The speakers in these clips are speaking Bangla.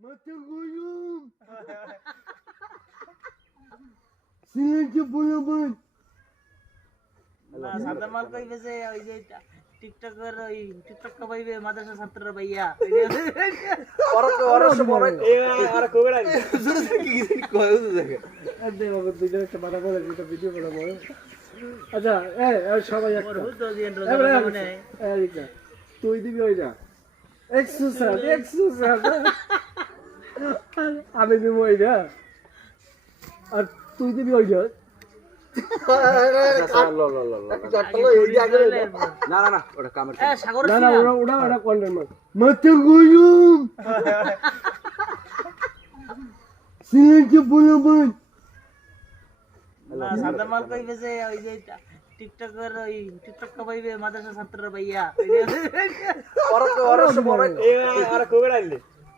Mata gulung. Silencio bulaban. না সাদাম মাল কইবে যে ওই যে টিকটকের ওই টিকটক কইবে মাদ্রাসা ছাত্ররা ভাইয়া ওরা বড় এই আর কইবে না জোরে জোরে কি কয় ওই দেখে আরে বাবা দুইটা একটা মাথা বলে দুটো ভিডিও বানাবো আচ্ছা এই সবাই একটা তো দিন রোজা মানে এই তুই দিবি ওইটা এক্সারসাইজ আমি দিব ওইটা আর তুই দিবি ওইটা না না না ওটা কামের সাগর না না ওটা কন্টেন্ট মাথা গলুম সিলেন্সিও বলাban না সাদাম মাল কইবে যে ওই যে টিকটকের ওই টিকটক কইবে মাদ্রাসা ছাত্ররা ভাইয়া ওরা বড় এই আর কইবে না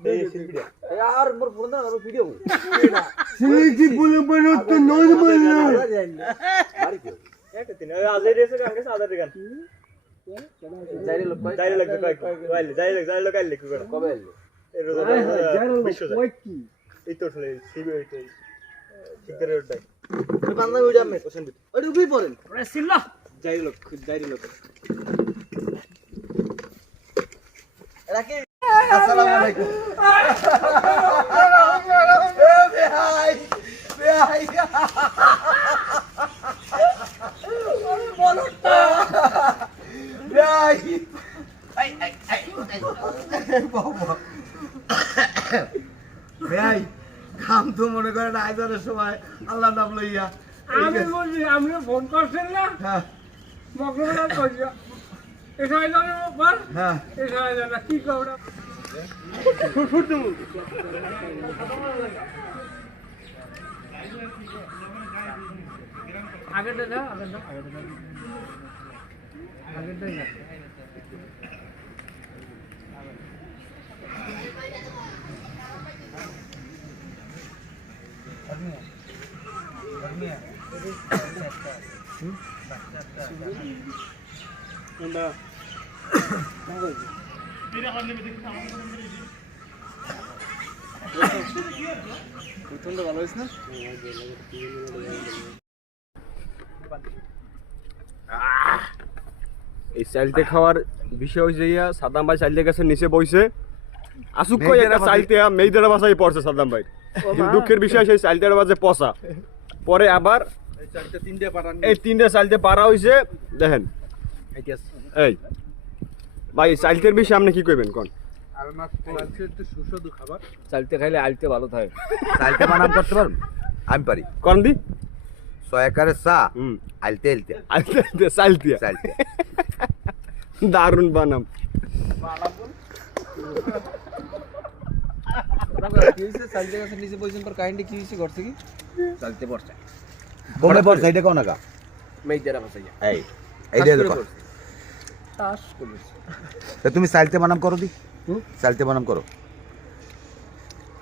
यार मोर फोन ना वीडियो সিলেন্সিও বলাban তো নরমাল না मारी क्यों একটা দিন আজের এসে গান গেছে আদার গান जारी लोग যাইলে লাগবে কয় যাইলে কাইলে কি করে কবে এলো এই রোজা জানো কই কি এই তো আসলে সিবি ওইটাই ঠিক করে ওইটাই ওই বান্দা ভিডিও মে কোশ্চেন দিতে ওই উঠেই পড়েন ওরে সিল্লা जारी लोग রাকে আসসালামু আলাইকুম এ ভাই বলটা ভাই বাবা ভাই কাম তো মনে করেন আইদারের সময় আল্লাহ নাম লইয়া আমি বলছি আপনি ফোন করছেন না হ্যাঁ মকরমা কইয়া এসে জানে পর হ্যাঁ এসে জানা কি কওড়া আগেটা না আগেটা না এই চাইলতে খাওয়ার বিষয় হইছে ইয়া সাদাম ভাই চাইলতে গেছে নিচে বইছে আসুক কই একটা চাইলতে মেইদারা বাসায় পড়ছে সাদাম ভাই কিন্তু দুঃখের বিষয় সেই চাইলতের বাজে পচা পরে আবার এই চারটে তিনটে পাঠান এই তিনটে চাইলতে পারা হইছে দেখেন এই ভাই চাইলতের বিষয়ে আপনি কি কইবেন কোন আর না কোয়ালছে একটু সুস্বাদু খাবার চাইলতে খাইলে আইলতে ভালো থাকে চালতে বানাম করতে পারবেন আমি পারি কোন দি 100 একারে চা হুম আলতে আলতে আইলতে চাইলতে চালতে দারুন বানাম কি হইছে চালতে গাছের নিচে বইছেন পর কাহিনী কি হইছে করছে কি চালতে পড়ছে কোমরে পড়ছে এটা কোন না মেইদারা বাসায় এই এইটা দেখো তাস করেছে তো তুমি চালতে বানাম করো দি চালতে বানাম করো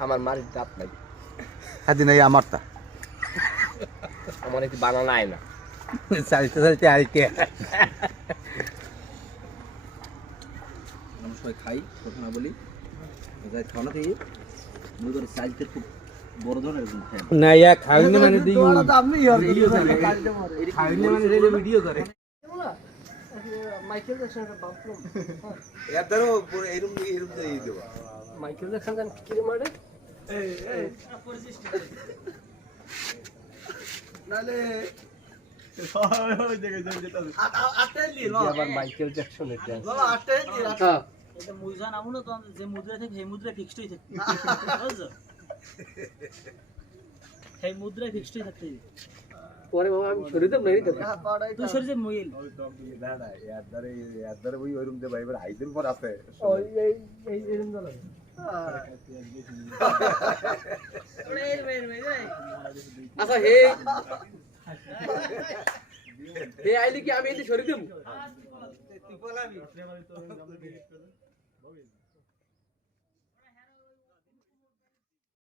আমার মারির দাঁত নাই হাদি নাই আমারটা আমার একটু বানানো আয় না চালতে চালতে আলতে আমরা সবাই খাই কথা না বলি যাই খাওয়া খেয়ে মনে করে চালতে খুব বড় ধরনের খাই না ইয়া খাইলে মানে দিই ভিডিও করে খাইলে মানে ভিডিও করে মাইকেল জ্যাকসনের বাথরুম এদারও এরকম দিয়ে দেব মাইকেল জ্যাকসন গান কি রে মারে নালে আবার মাইকেল জ্যাকসন এটা এটা মুজা নামু না তো যে মুদ্রা থেকে সেই মুদ্রা ফিক্সড হই থাকে বুঝছো সেই মুদ্রা ফিক্সড হই থাকে পরে বাবা আমি সরে দেব নাই তো তুই সরে যে মুইল দাদা এদারে ওই ওরকম দে ভাই এবার আইদের পর আছে ওই এই এরকম জানা আচ্ছা হে আইলি কি আমি এতে সরে দেব তুই বলাবি